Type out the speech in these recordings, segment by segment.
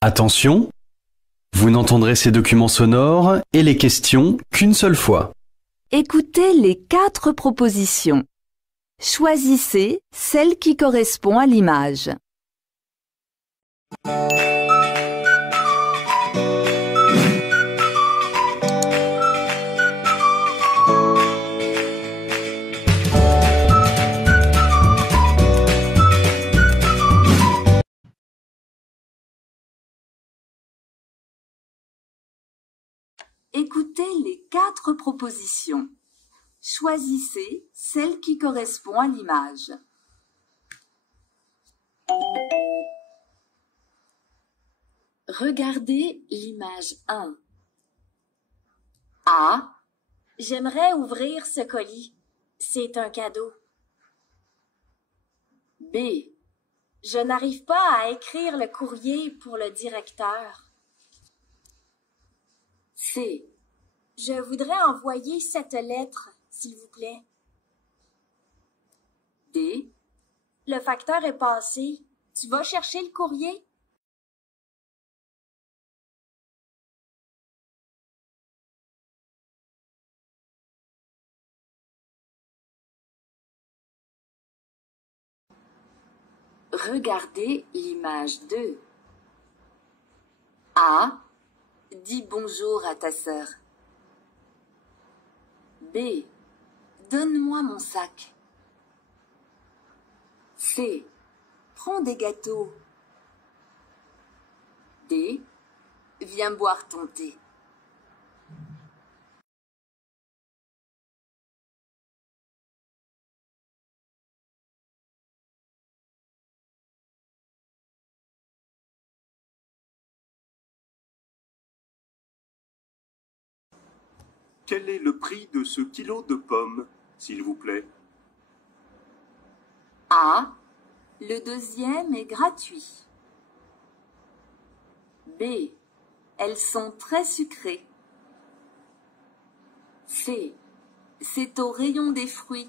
Attention, vous n'entendrez ces documents sonores et les questions qu'une seule fois. Écoutez les 4 propositions. Choisissez celle qui correspond à l'image. Écoutez les 4 propositions. Choisissez celle qui correspond à l'image. Regardez l'image 1. A. J'aimerais ouvrir ce colis. C'est un cadeau. B. Je n'arrive pas à écrire le courrier pour le directeur. C. Je voudrais envoyer cette lettre, s'il vous plaît. D. Le facteur est passé. Tu vas chercher le courrier? Regardez l'image 2. A. Dis bonjour à ta sœur. B. Donne-moi mon sac. C. Prends des gâteaux. D. Viens boire ton thé. Quel est le prix de ce kilo de pommes, s'il vous plaît? A. Le deuxième est gratuit. B. Elles sont très sucrées. C. C'est au rayon des fruits.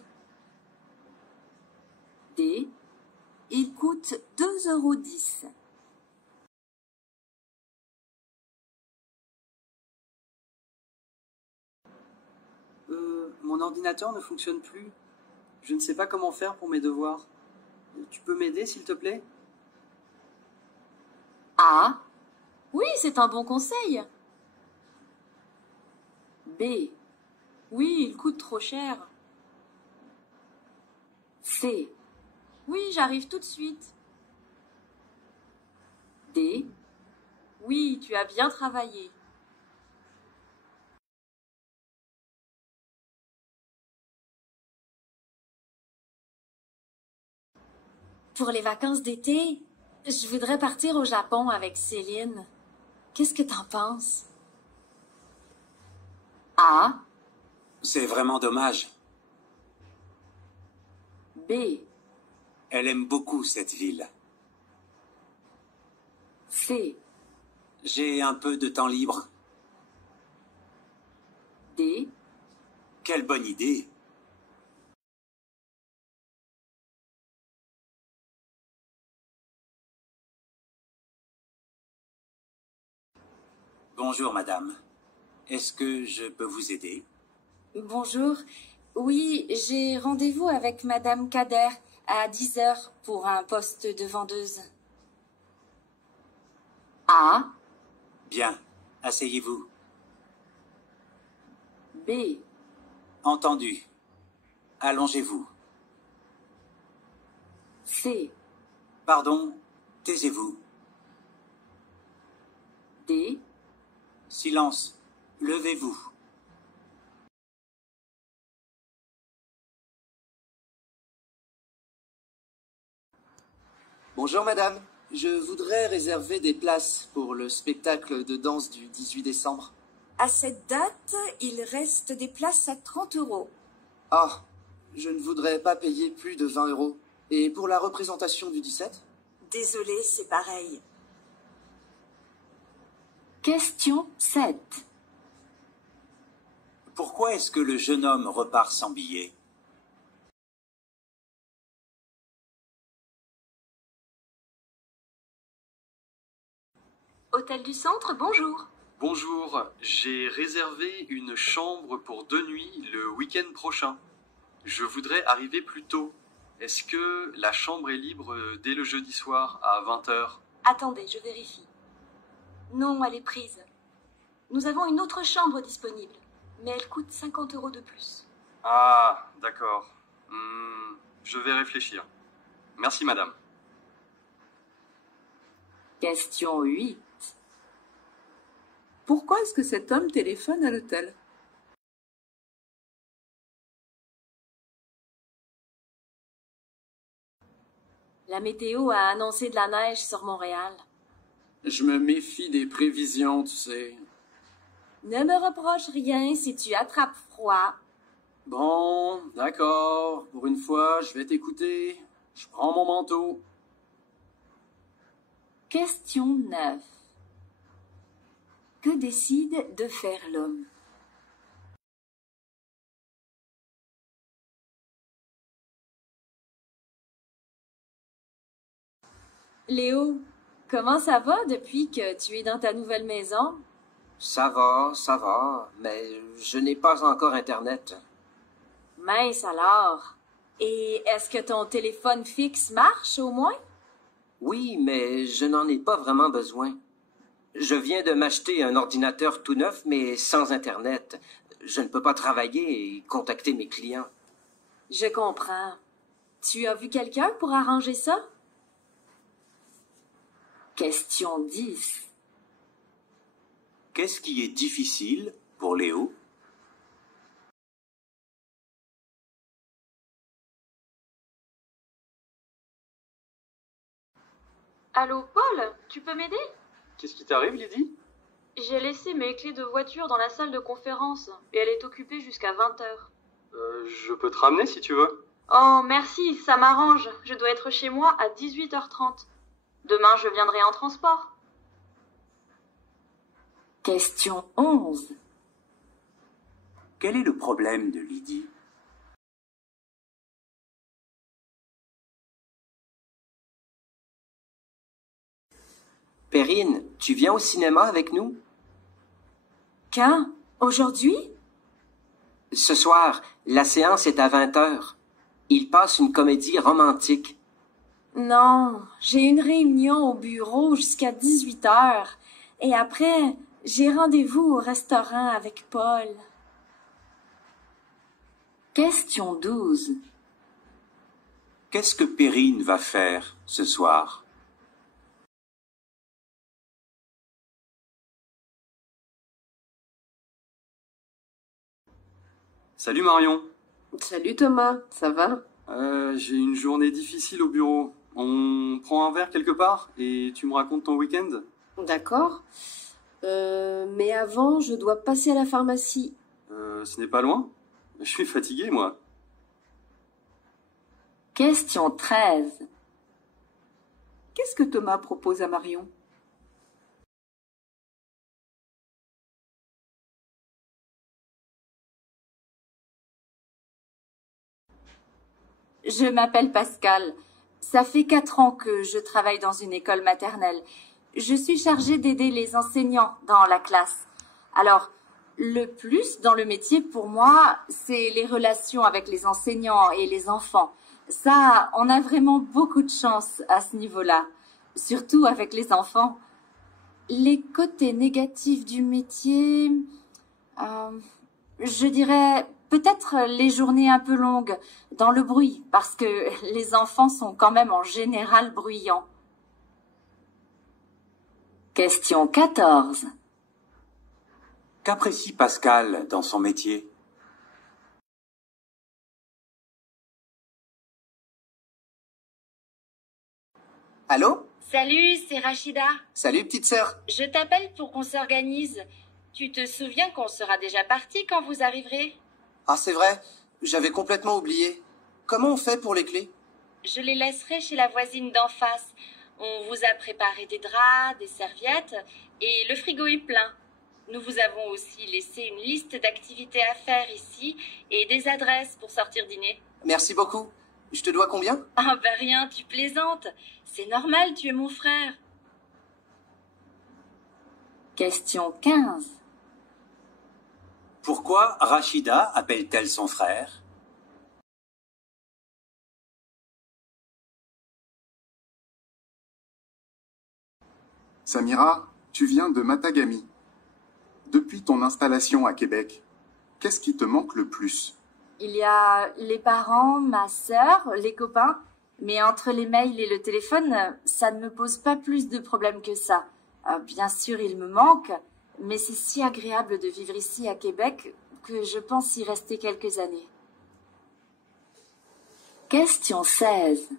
D. Il coûte 2,10 €. Mon ordinateur ne fonctionne plus. Je ne sais pas comment faire pour mes devoirs. Tu peux m'aider, s'il te plaît? A. Oui, c'est un bon conseil. B. Oui, il coûte trop cher. C. Oui, j'arrive tout de suite. D. Oui, tu as bien travaillé. Pour les vacances d'été, je voudrais partir au Japon avec Céline. Qu'est-ce que t'en penses? A. C'est vraiment dommage. B. Elle aime beaucoup cette ville. C. J'ai un peu de temps libre. D. Quelle bonne idée! Bonjour, madame. Est-ce que je peux vous aider? Bonjour. Oui, j'ai rendez-vous avec Madame Kader à 10 h pour un poste de vendeuse. A. Bien. Asseyez-vous. B. Entendu. Allongez-vous. C. Pardon, taisez-vous. D. Silence. Levez-vous. Bonjour madame, je voudrais réserver des places pour le spectacle de danse du 18 décembre. À cette date, il reste des places à 30 €. Ah, je ne voudrais pas payer plus de 20 €. Et pour la représentation du 17? Désolée, c'est pareil. Question 7. Pourquoi est-ce que le jeune homme repart sans billet? Hôtel du Centre, bonjour. Bonjour, j'ai réservé une chambre pour 2 nuits le week-end prochain. Je voudrais arriver plus tôt. Est-ce que la chambre est libre dès le jeudi soir à 20h? Attendez, je vérifie. Non, elle est prise. Nous avons une autre chambre disponible, mais elle coûte 50 € de plus. Ah, d'accord. Je vais réfléchir. Merci madame. Question 8. Pourquoi est-ce que cet homme téléphone à l'hôtel? La météo a annoncé de la neige sur Montréal. Je me méfie des prévisions, tu sais. Ne me reproche rien si tu attrapes froid. Bon, d'accord. Pour une fois, je vais t'écouter. Je prends mon manteau. Question 9. Que décide de faire l'homme? Léo, comment ça va depuis que tu es dans ta nouvelle maison? Ça va, mais je n'ai pas encore Internet. Mince alors. Et est-ce que ton téléphone fixe marche au moins? Oui, mais je n'en ai pas vraiment besoin. Je viens de m'acheter un ordinateur tout neuf, mais sans Internet. Je ne peux pas travailler et contacter mes clients. Je comprends. Tu as vu quelqu'un pour arranger ça? Question 10. Qu'est-ce qui est difficile pour Léo? Allô, Paul, tu peux m'aider? Qu'est-ce qui t'arrive, Lydie? J'ai laissé mes clés de voiture dans la salle de conférence et elle est occupée jusqu'à 20h. Je peux te ramener si tu veux. Oh, merci, ça m'arrange. Je dois être chez moi à 18h30. Demain, je viendrai en transport. Question 11. Quel est le problème de Lydie? Perrine, tu viens au cinéma avec nous? Quand? Aujourd'hui? Ce soir, la séance est à 20h. Il passe une comédie romantique. Non, j'ai une réunion au bureau jusqu'à 18h. Et après, j'ai rendez-vous au restaurant avec Paul. Question 12. Qu'est-ce que Perrine va faire ce soir? Salut Marion. Salut Thomas, ça va? J'ai une journée difficile au bureau. On prend un verre quelque part et tu me racontes ton week-end? D'accord. Mais avant, je dois passer à la pharmacie. Ce n'est pas loin? Je suis fatigué, moi. Question 13. Qu'est-ce que Thomas propose à Marion? Je m'appelle Pascal. Ça fait 4 ans que je travaille dans une école maternelle. Je suis chargée d'aider les enseignants dans la classe. Alors, le plus dans le métier pour moi, c'est les relations avec les enseignants et les enfants. Ça, on a vraiment beaucoup de chance à ce niveau-là, surtout avec les enfants. Les côtés négatifs du métier, je dirais peut-être les journées un peu longues dans le bruit, parce que les enfants sont quand même en général bruyants. Question 14. Qu'apprécie Pascal dans son métier? Allô? Salut, c'est Rachida. Salut, petite sœur. Je t'appelle pour qu'on s'organise. Tu te souviens qu'on sera déjà parti quand vous arriverez? Ah, c'est vrai, j'avais complètement oublié. Comment on fait pour les clés? Je les laisserai chez la voisine d'en face. On vous a préparé des draps, des serviettes et le frigo est plein. Nous vous avons aussi laissé une liste d'activités à faire ici et des adresses pour sortir dîner. Merci beaucoup. Je te dois combien? Ah ben rien, tu plaisantes. C'est normal, tu es mon frère. Question 15. Pourquoi Rachida appelle-t-elle son frère? Samira, tu viens de Matagami. Depuis ton installation à Québec, qu'est-ce qui te manque le plus? Il y a les parents, ma sœur, les copains, mais entre les mails et le téléphone, ça ne me pose pas plus de problèmes que ça. Bien sûr, il me manque, mais c'est si agréable de vivre ici à Québec que je pense y rester quelques années. Question 16.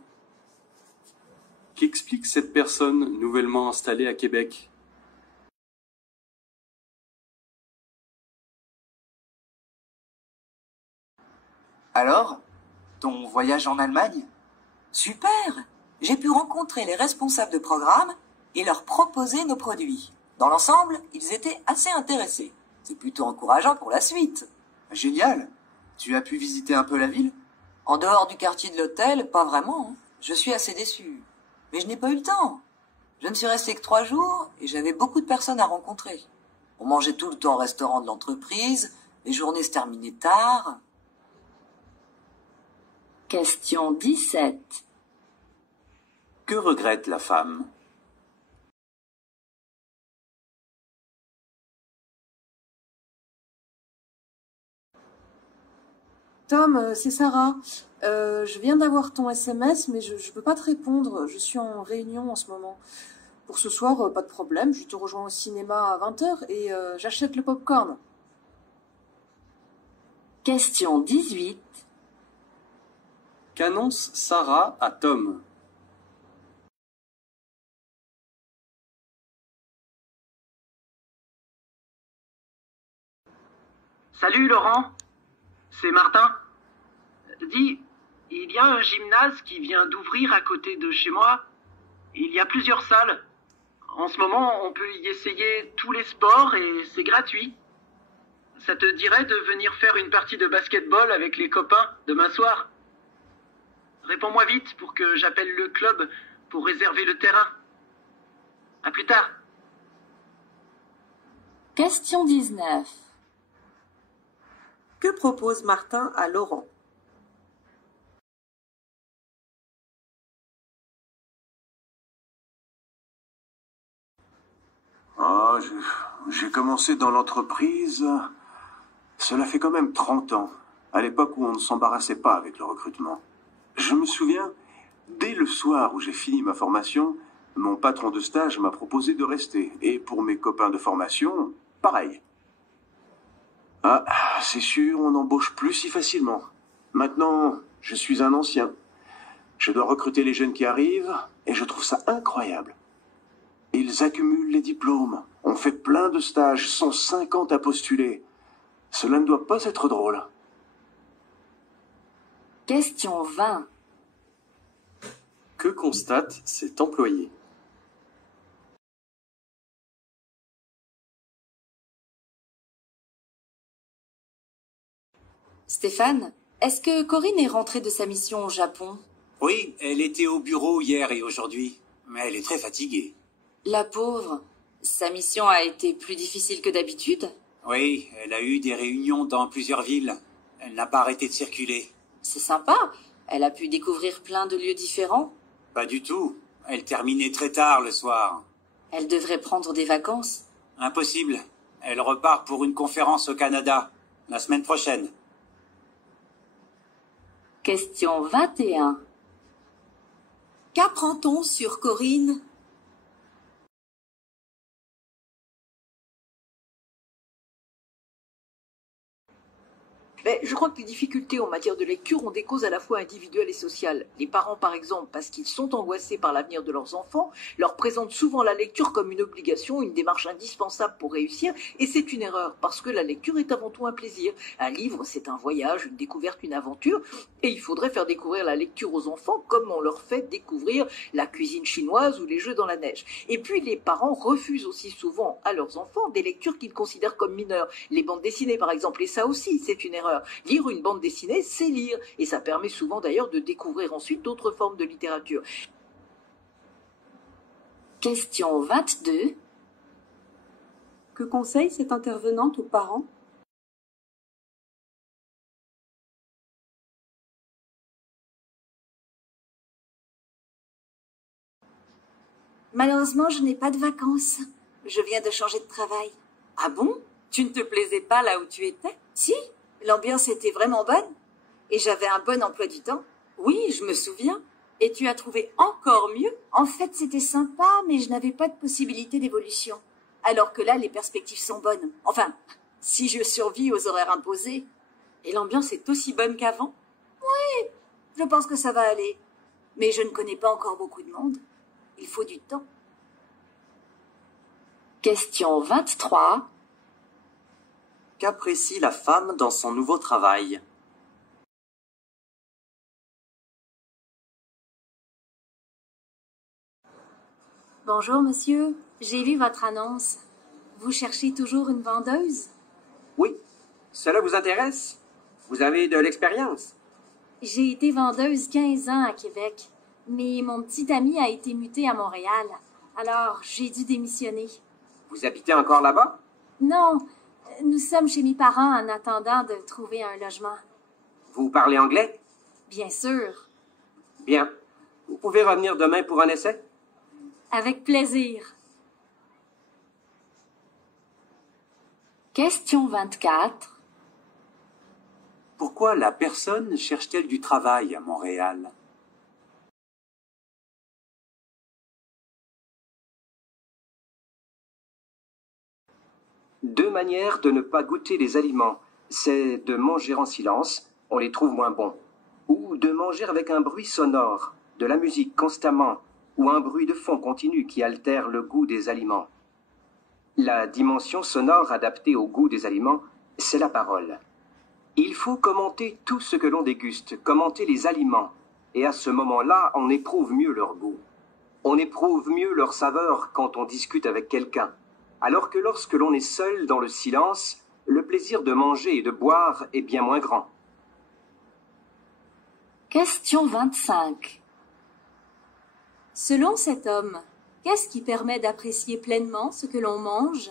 Qu'explique cette personne nouvellement installée à Québec? Alors, ton voyage en Allemagne? Super! J'ai pu rencontrer les responsables de programme et leur proposer nos produits. Dans l'ensemble, ils étaient assez intéressés. C'est plutôt encourageant pour la suite. Génial! Tu as pu visiter un peu la ville? En dehors du quartier de l'hôtel, pas vraiment. Je suis assez déçu. Mais je n'ai pas eu le temps. Je ne suis resté que 3 jours et j'avais beaucoup de personnes à rencontrer. On mangeait tout le temps au restaurant de l'entreprise, les journées se terminaient tard. Question 17. Que regrette la femme? Tom, c'est Sarah. Je viens d'avoir ton SMS, mais je ne peux pas te répondre. Je suis en réunion en ce moment. Pour ce soir, pas de problème. Je te rejoins au cinéma à 20h et j'achète le popcorn. Question 18. Qu'annonce Sarah à Tom? Salut Laurent, c'est Martin. Dis, il y a un gymnase qui vient d'ouvrir à côté de chez moi. Il y a plusieurs salles. En ce moment, on peut y essayer tous les sports et c'est gratuit. Ça te dirait de venir faire une partie de basketball avec les copains demain soir? Réponds-moi vite pour que j'appelle le club pour réserver le terrain. À plus tard. Question 19. Que propose Martin à Laurent? Oh, j'ai commencé dans l'entreprise. Cela fait quand même 30 ans, à l'époque où on ne s'embarrassait pas avec le recrutement. Je me souviens, dès le soir où j'ai fini ma formation, mon patron de stage m'a proposé de rester. Et pour mes copains de formation, pareil. Ah, c'est sûr, on n'embauche plus si facilement. Maintenant, je suis un ancien. Je dois recruter les jeunes qui arrivent, et je trouve ça incroyable. Ils accumulent les diplômes, on fait plein de stages, sont 50 à postuler. Cela ne doit pas être drôle. Question 20. Que constate cet employé? Stéphane, est-ce que Corinne est rentrée de sa mission au Japon? Oui, elle était au bureau hier et aujourd'hui, mais elle est très fatiguée. La pauvre, sa mission a été plus difficile que d'habitude? Oui, elle a eu des réunions dans plusieurs villes. Elle n'a pas arrêté de circuler. C'est sympa, elle a pu découvrir plein de lieux différents. Pas du tout, elle terminait très tard le soir. Elle devrait prendre des vacances. Impossible, elle repart pour une conférence au Canada, la semaine prochaine. Question 21. Qu'apprend-on sur Corinne? Mais je crois que les difficultés en matière de lecture ont des causes à la fois individuelles et sociales. Les parents, par exemple, parce qu'ils sont angoissés par l'avenir de leurs enfants, leur présentent souvent la lecture comme une obligation, une démarche indispensable pour réussir, et c'est une erreur, parce que la lecture est avant tout un plaisir. Un livre, c'est un voyage, une découverte, une aventure, et il faudrait faire découvrir la lecture aux enfants comme on leur fait découvrir la cuisine chinoise ou les jeux dans la neige. Et puis les parents refusent aussi souvent à leurs enfants des lectures qu'ils considèrent comme mineures. Les bandes dessinées, par exemple, et ça aussi, c'est une erreur. Lire une bande dessinée, c'est lire, et ça permet souvent d'ailleurs de découvrir ensuite d'autres formes de littérature. Question 22. Que conseille cette intervenante aux parents? Malheureusement, je n'ai pas de vacances. Je viens de changer de travail. Ah bon? Tu ne te plaisais pas là où tu étais? Si, l'ambiance était vraiment bonne. Et j'avais un bon emploi du temps. Oui, je me souviens. Et tu as trouvé encore mieux? En fait, c'était sympa, mais je n'avais pas de possibilité d'évolution. Alors que là, les perspectives sont bonnes. Enfin, si je survis aux horaires imposés. Et l'ambiance est aussi bonne qu'avant? Oui, je pense que ça va aller. Mais je ne connais pas encore beaucoup de monde. Il faut du temps. Question 23. Qu'apprécie la femme dans son nouveau travail? Bonjour, monsieur. J'ai vu votre annonce. Vous cherchez toujours une vendeuse? Oui. Cela vous intéresse? Vous avez de l'expérience? J'ai été vendeuse 15 ans à Québec, mais mon petit ami a été muté à Montréal. Alors, j'ai dû démissionner. Vous habitez encore là-bas? Non, nous sommes chez mes parents en attendant de trouver un logement. Vous parlez anglais? Bien sûr. Bien. Vous pouvez revenir demain pour un essai? Avec plaisir. Question 24. Pourquoi la personne cherche-t-elle du travail à Montréal? Deux manières de ne pas goûter les aliments. C'est de manger en silence, on les trouve moins bons. Ou de manger avec un bruit sonore, de la musique constamment, ou un bruit de fond continu qui altère le goût des aliments. La dimension sonore adaptée au goût des aliments, c'est la parole. Il faut commenter tout ce que l'on déguste, commenter les aliments, et à ce moment-là, on éprouve mieux leur goût. On éprouve mieux leur saveur quand on discute avec quelqu'un, alors que lorsque l'on est seul dans le silence, le plaisir de manger et de boire est bien moins grand. Question 25. Selon cet homme, qu'est-ce qui permet d'apprécier pleinement ce que l'on mange?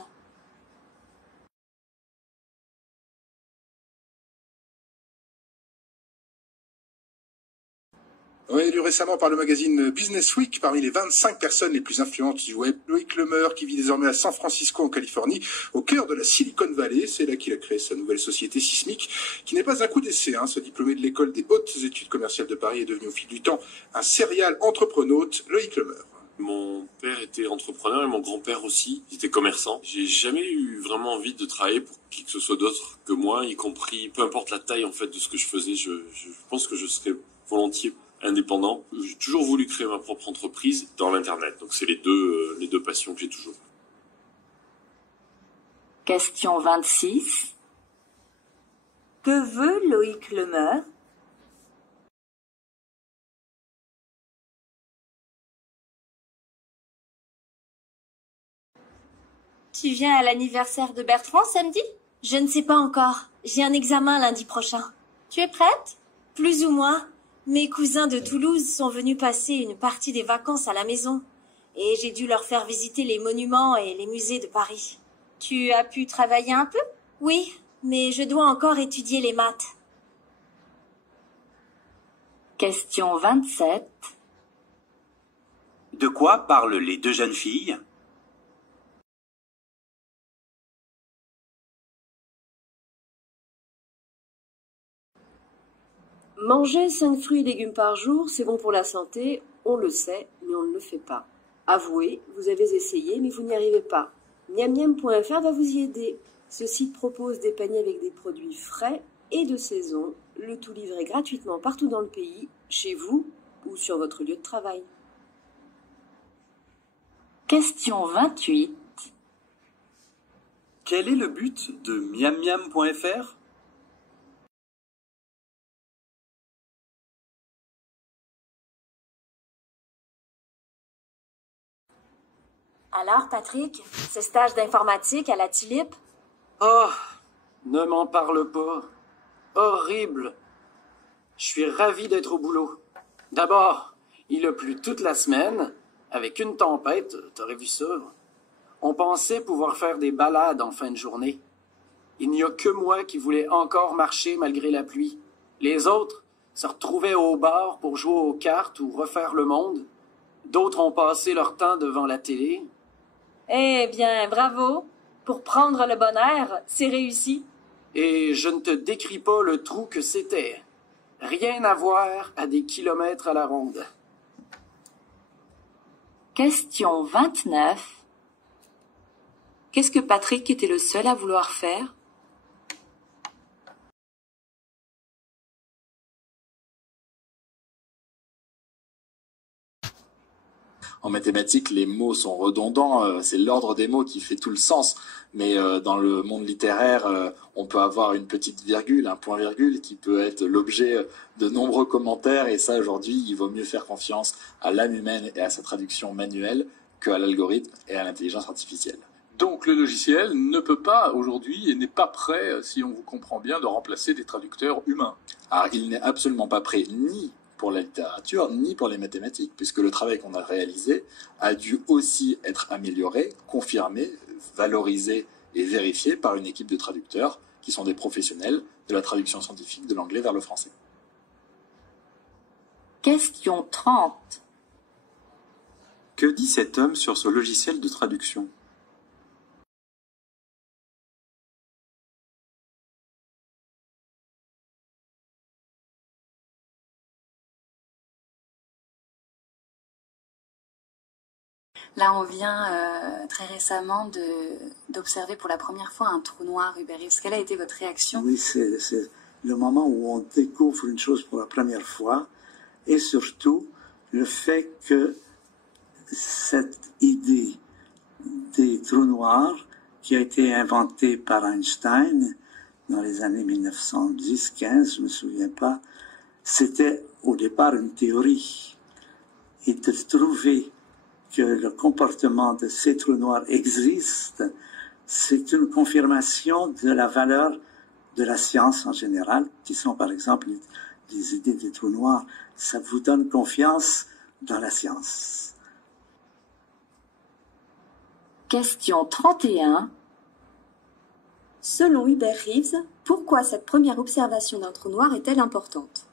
On est élu récemment par le magazine Business Week parmi les 25 personnes les plus influentes du web. Loïc Lemeur, qui vit désormais à San Francisco, en Californie, au cœur de la Silicon Valley. C'est là qu'il a créé sa nouvelle société Sismic, qui n'est pas un coup d'essai. Ce diplômé de l'école des hautes études commerciales de Paris est devenu au fil du temps un serial entrepreneute. Loïc Lemeur. Mon père était entrepreneur et mon grand-père aussi. Il était commerçant. J'ai jamais eu vraiment envie de travailler pour qui que ce soit d'autre que moi, y compris, peu importe la taille en fait de ce que je faisais. Je pense que je serais volontiers indépendant. J'ai toujours voulu créer ma propre entreprise dans l'internet. Donc c'est les deux passions que j'ai toujours. Question 26. Que veut Loïc Lemeur? Tu viens à l'anniversaire de Bertrand samedi? Je ne sais pas encore. J'ai un examen lundi prochain. Tu es prête? Plus ou moins. Mes cousins de Toulouse sont venus passer une partie des vacances à la maison. Et j'ai dû leur faire visiter les monuments et les musées de Paris. Tu as pu travailler un peu? Oui, mais je dois encore étudier les maths. Question 27. De quoi parlent les deux jeunes filles? Manger 5 fruits et légumes par jour, c'est bon pour la santé, on le sait, mais on ne le fait pas. Avouez, vous avez essayé, mais vous n'y arrivez pas. Miammiam.fr va vous y aider. Ce site propose des paniers avec des produits frais et de saison, le tout livré gratuitement partout dans le pays, chez vous ou sur votre lieu de travail. Question 28. Quel est le but de miammiam.fr? Alors, Patrick, ce stage d'informatique à la Tulipe? Oh, ne m'en parle pas. Horrible. Je suis ravi d'être au boulot. D'abord, il a plu toute la semaine, avec une tempête, t'aurais vu ça. On pensait pouvoir faire des balades en fin de journée. Il n'y a que moi qui voulais encore marcher malgré la pluie. Les autres se retrouvaient au bar pour jouer aux cartes ou refaire le monde. D'autres ont passé leur temps devant la télé. Eh bien, bravo. Pour prendre le bon air, c'est réussi. Et je ne te décris pas le trou que c'était. Rien à voir à des kilomètres à la ronde. Question 29. Qu'est-ce que Patrick était le seul à vouloir faire? En mathématiques, les mots sont redondants, c'est l'ordre des mots qui fait tout le sens. Mais dans le monde littéraire, on peut avoir une petite virgule, un point-virgule, qui peut être l'objet de nombreux commentaires. Et ça, aujourd'hui, il vaut mieux faire confiance à l'âme humaine et à sa traduction manuelle qu'à l'algorithme et à l'intelligence artificielle. Donc le logiciel ne peut pas aujourd'hui et n'est pas prêt, si on vous comprend bien, de remplacer des traducteurs humains. Alors, il n'est absolument pas prêt ni pour la littérature, ni pour les mathématiques, puisque le travail qu'on a réalisé a dû aussi être amélioré, confirmé, valorisé et vérifié par une équipe de traducteurs qui sont des professionnels de la traduction scientifique de l'anglais vers le français. Question 30. Que dit cet homme sur ce logiciel de traduction? Là, on vient très récemment d'observer pour la première fois un trou noir, Hubert Reeves. Quelle a été votre réaction? Oui, c'est le moment où on découvre une chose pour la première fois, et surtout le fait que cette idée des trous noirs, qui a été inventée par Einstein dans les années 1910-15, je ne me souviens pas, c'était au départ une théorie. Et de trouver que le comportement de ces trous noirs existe, c'est une confirmation de la valeur de la science en général, qui sont par exemple les idées des trous noirs. Ça vous donne confiance dans la science. Question 31. Selon Hubert Reeves, pourquoi cette première observation d'un trou noir est-elle importante?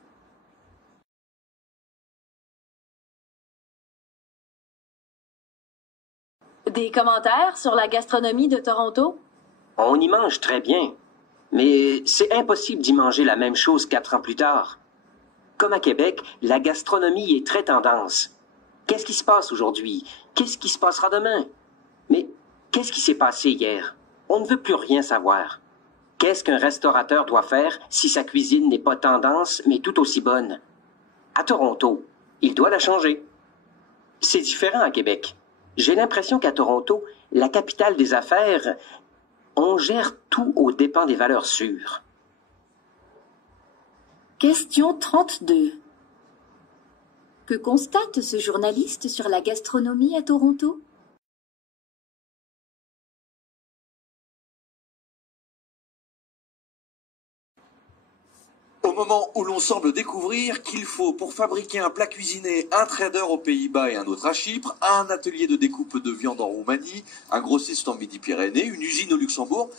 Des commentaires sur la gastronomie de Toronto? On y mange très bien, mais c'est impossible d'y manger la même chose 4 ans plus tard. Comme à Québec, la gastronomie est très tendance. Qu'est-ce qui se passe aujourd'hui? Qu'est-ce qui se passera demain? Mais qu'est-ce qui s'est passé hier? On ne veut plus rien savoir. Qu'est-ce qu'un restaurateur doit faire si sa cuisine n'est pas tendance, mais tout aussi bonne? À Toronto, il doit la changer. C'est différent à Québec. J'ai l'impression qu'à Toronto, la capitale des affaires, on gère tout aux dépens des valeurs sûres. Question 32. Que constate ce journaliste sur la gastronomie à Toronto? Au moment où l'on semble découvrir qu'il faut, pour fabriquer un plat cuisiné, un trader aux Pays-Bas et un autre à Chypre, un atelier de découpe de viande en Roumanie, un grossiste en Midi-Pyrénées, une usine au Luxembourg,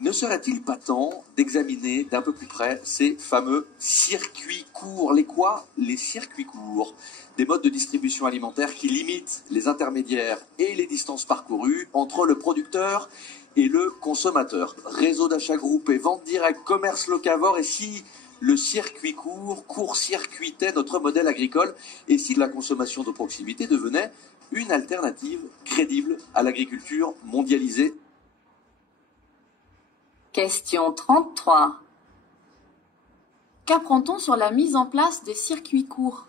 ne serait-il pas temps d'examiner d'un peu plus près ces fameux circuits courts? Les quoi? Les circuits courts. Des modes de distribution alimentaire qui limitent les intermédiaires et les distances parcourues entre le producteur et le consommateur. Réseau d'achat groupé, vente directe, commerce locavore, et si le circuit court-circuitait notre modèle agricole, et si la consommation de proximité devenait une alternative crédible à l'agriculture mondialisée? Question 33. Qu'apprend-on sur la mise en place des circuits courts?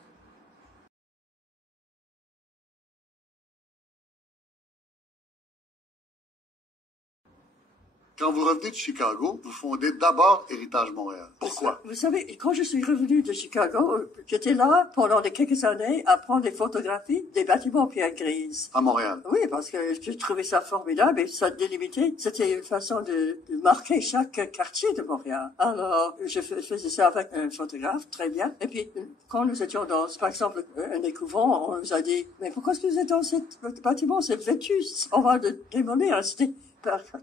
Quand vous revenez de Chicago, vous fondez d'abord Héritage Montréal. Pourquoi? Vous savez, quand je suis revenu de Chicago, j'étais là pendant quelques années à prendre des photographies des bâtiments en pierre grise. À Montréal? Oui, parce que j'ai trouvé ça formidable et ça délimitait. C'était une façon de marquer chaque quartier de Montréal. Alors, je faisais ça avec un photographe, très bien. Et puis, quand nous étions dans, par exemple, un des couvents, on nous a dit, mais pourquoi est-ce que vous êtes dans ce bâtiment? C'est vétus. On va le démolir. C'était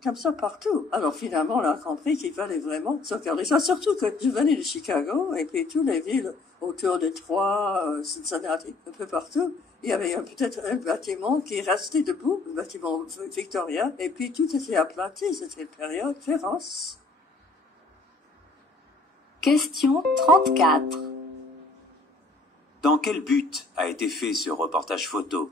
comme ça partout. Alors finalement, on a compris qu'il fallait vraiment sauvegarder ça. Surtout que je venais de Chicago et puis toutes les villes autour de Détroit, Cincinnati, un peu partout, il y avait peut-être un bâtiment qui restait debout, un bâtiment victorien, et puis tout était aplati. C'était une période féroce. Question 34. Dans quel but a été fait ce reportage photo?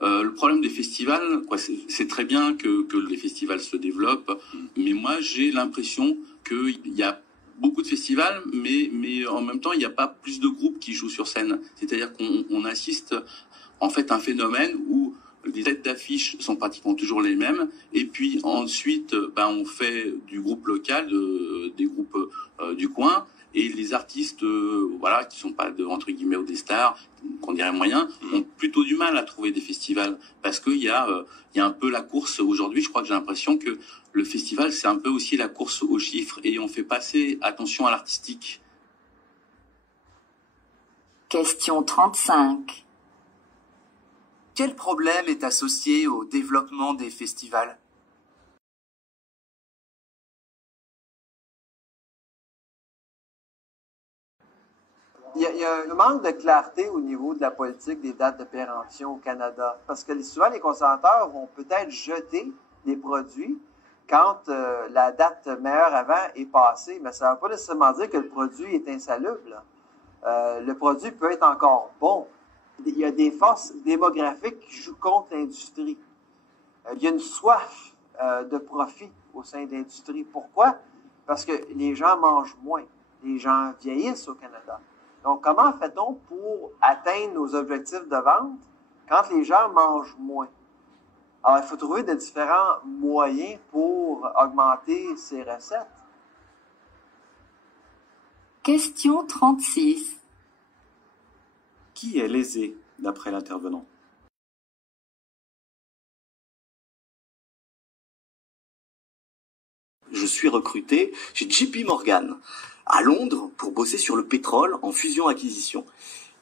Le problème des festivals, c'est très bien que les festivals se développent, mais moi j'ai l'impression qu'il y a beaucoup de festivals, mais en même temps il n'y a pas plus de groupes qui jouent sur scène. C'est-à-dire qu'on assiste en fait à un phénomène où les têtes d'affiche sont pratiquement toujours les mêmes, et puis ensuite on fait du groupe local, des groupes du coin. Et les artistes, qui sont pas entre guillemets des stars, qu'on dirait moyens, ont plutôt du mal à trouver des festivals parce qu'il y a un peu la course aujourd'hui. Je crois que j'ai l'impression que le festival c'est un peu aussi la course aux chiffres et on fait pas assez attention à l'artistique. Question 35. Quel problème est associé au développement des festivals? Il y a un manque de clarté au niveau de la politique des dates de péremption au Canada. Parce que souvent, les consommateurs vont peut-être jeter des produits quand la date meilleure avant est passée. Mais ça ne veut pas nécessairement dire que le produit est insalubre. Le produit peut être encore bon. Il y a des forces démographiques qui jouent contre l'industrie. Il y a une soif de profit au sein de l'industrie. Pourquoi? Parce que les gens mangent moins. Les gens vieillissent au Canada. Donc, comment fait-on pour atteindre nos objectifs de vente quand les gens mangent moins? Alors, il faut trouver de différents moyens pour augmenter ces recettes. Question 36. Qui est lésé, d'après l'intervenant? Je suis recruté chez JP Morgan à Londres pour bosser sur le pétrole en fusion-acquisition.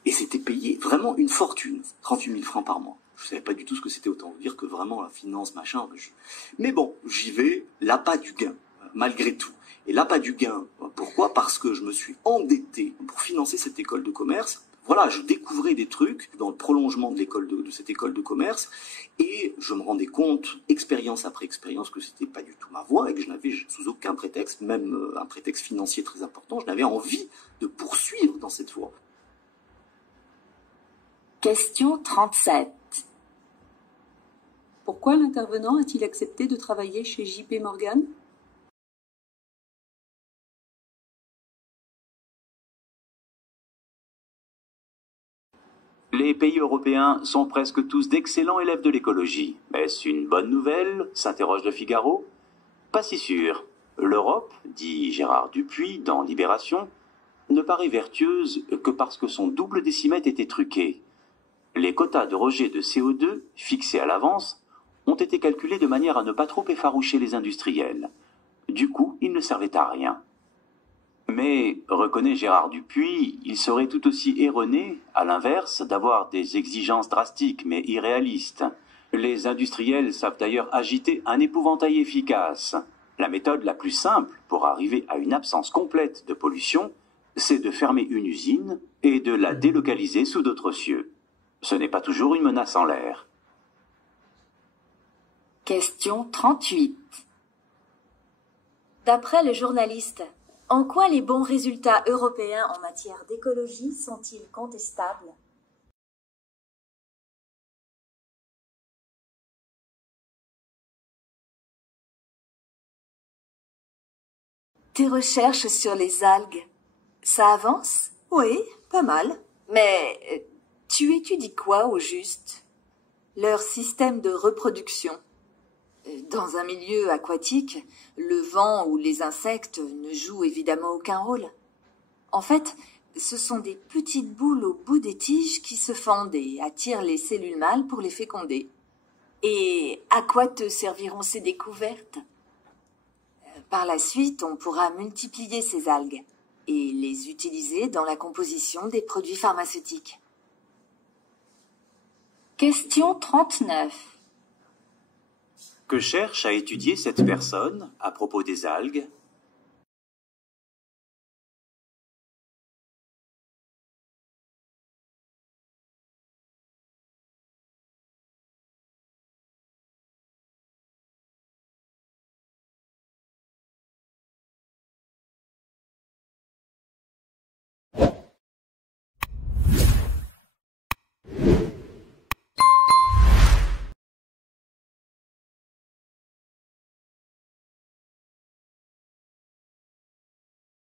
Et c'était payé vraiment une fortune, 38 000 francs par mois. Je savais pas du tout ce que c'était, autant vous dire que vraiment la finance, machin. Mais bon, j'y vais, l'appât du gain, malgré tout. Et l'appât du gain, pourquoi? Parce que je me suis endetté pour financer cette école de commerce. Voilà, je découvrais des trucs dans le prolongement de cette école de commerce et je me rendais compte, expérience après expérience, que c'était pas du tout ma voie et que je n'avais sous aucun prétexte, même un prétexte financier très important, je n'avais envie de poursuivre dans cette voie. Question 37. Pourquoi l'intervenant a-t-il accepté de travailler chez JP Morgan? Les pays européens sont presque tous d'excellents élèves de l'écologie. Est-ce une bonne nouvelle? S'interroge Le Figaro. Pas si sûr. L'Europe, dit Gérard Dupuis dans Libération, ne paraît vertueuse que parce que son double décimètre était truqué. Les quotas de rejet de CO2, fixés à l'avance, ont été calculés de manière à ne pas trop effaroucher les industriels. Du coup, ils ne servaient à rien. Mais, reconnaît Gérard Dupuis, il serait tout aussi erroné, à l'inverse, d'avoir des exigences drastiques mais irréalistes. Les industriels savent d'ailleurs agiter un épouvantail efficace. La méthode la plus simple pour arriver à une absence complète de pollution, c'est de fermer une usine et de la délocaliser sous d'autres cieux. Ce n'est pas toujours une menace en l'air. Question 38. D'après le journaliste, en quoi les bons résultats européens en matière d'écologie sont-ils contestables? Tes recherches sur les algues, ça avance? Oui, pas mal. Mais Tu étudies quoi au juste? Leur système de reproduction. Dans un milieu aquatique, le vent ou les insectes ne jouent évidemment aucun rôle. En fait, ce sont des petites boules au bout des tiges qui se fendent et attirent les cellules mâles pour les féconder. Et à quoi te serviront ces découvertes? Par la suite, on pourra multiplier ces algues et les utiliser dans la composition des produits pharmaceutiques. Question 39. Que cherche à étudier cette personne à propos des algues